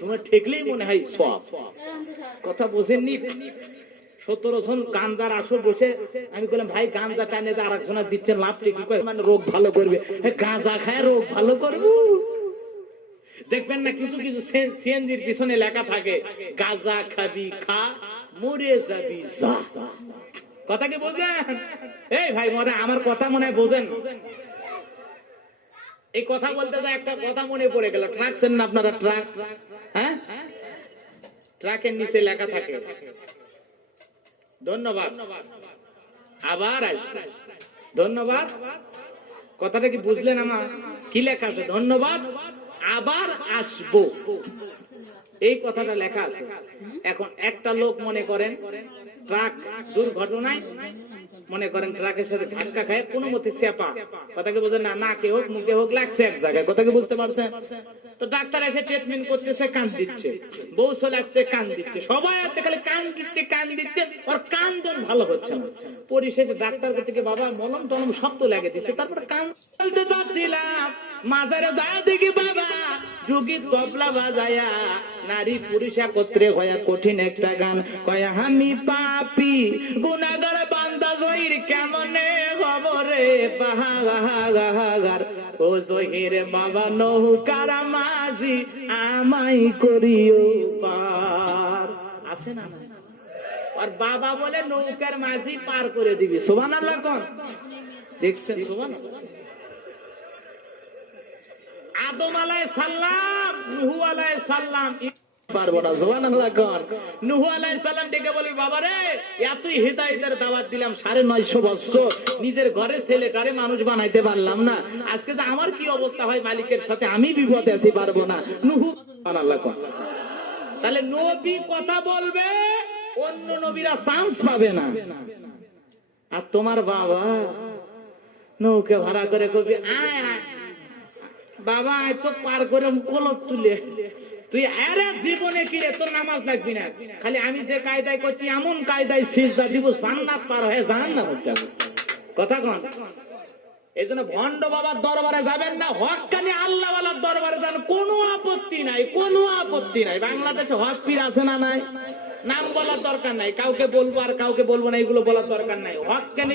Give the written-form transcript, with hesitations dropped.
তোমার ঠেকলেই মনে হয় সব কথা বোঝেননি। 17 জন গাঞ্জার আসর বসে আমি বললাম ভাই গাঞ্জা টানে যে আরেকজনের দিচ্ছেন লাভ কি মানে রোগ ভালো করবে, গাঁজা খায় রোগ ভালো করবো। দেখবেন না কিছু কিছু সিএনজির পিছনে লেখা থাকে গাঁজা খাবি খা মরে যাবি যা। কথা কি বোঝেন? এই ভাই মনে আমার কথা মনে হয় বোঝেন। এই কথা বলতে যা একটা কথা মনে পড়ে গেল। ট্রাক চেন না আপনারা? ট্রাক, হ্যাঁ, ট্রাকের নিচে লেখা থাকে ধন্যবাদ আবার আসবে। ধন্যবাদ কথাটা কি বুঝলেন? আমার কি লেখা আছে? ধন্যবাদ আবার আসবো, এই কথাটা লেখা আছে। এখন একটা লোক মনে করেন ট্রাক দুর্ঘটনায় মনে করেন ট্রাকের সাথে ধাক্কা খায় কোনো মতে চেপা, কথাকে বোঝেন না, নাকে হোক মুখে হোক লাগছে এক জায়গায়, কথাকে বুঝতে পারছেন? তো ডাক্তার এসে ট্রিটমেন্ট করতেছে, কান দিচ্ছে, বউ লাগছে কান দিচ্ছে, সবাই আছে খালি কান দিচ্ছে কান দিচ্ছে, ওর কান দন ভালো হচ্ছে না। পরিশেষে ডাক্তার থেকে বাবা মলম টলম সব তো লাগে দিচ্ছে, তারপরে কান বলতে যাচ্ছিলাম মাজারে যা দেখি বাবা যোগী তবলা বাজায়া নারী পুরুষ একত্রে হয়া কঠিন একটা গান কয়া আমি পাপি গুনাহগার বান্দা জহির কেমনে খবরে পাহাগার ও জহির বাবা নৌকার মাঝি আমাই করিও পার। আছে না? আর বাবা বলে নৌকার মাঝি পার করে দিবি। সুবহানাল্লাহ কোন দেখছেন? সুবহানাল্লাহ। আদম আলাইহিস সালাম নূহ আলাইহিস সালাম পারবো না। সুবহানাল্লাহ কোন। নূহ আলাইহিস সালাম ডেকে বলে বাবা রে এতই হিদায়াতের দাওয়াত দিলাম 950 বছর নিজের ঘরে ছেলেটারে মানুষ বানাইতে পারলাম না, আজকে তো আমার কি অবস্থা হয় মালিকের সাথে, আমি বিপদে আছি, পারবো না। নূহ সুবহানাল্লাহ কোন। তাহলে নবী কথা বলবে, অন্য নবীরা চান্স পাবে না। আর তোমার বাবা নৌকা ভাড়া করে কবি আয় বাবা আয় তো পার করে কলক তুলে তুই আরে জীবনে কি রে তোর নামাজ লাগবি না, খালি আমি যে কায়দায় করছি এমন কায়দায় সিজদা দিব জান্নাত পার হয়ে জাহান্নাম যাবে। কথা কোন? এই জন্য ভণ্ড বাবার দরবারে যাবেন না, হক্কানি আল্লাহওয়ালার দরবারে যান, কোনো আপত্তি নাই, কোনো আপত্তি নাই। বাংলাদেশে হক পীর আছে না নাই? নাম বলার দরকার নাই, কাউকে বলবো আর কাউকে বলবো না, এগুলো বলার দরকার নাই। হক্কানি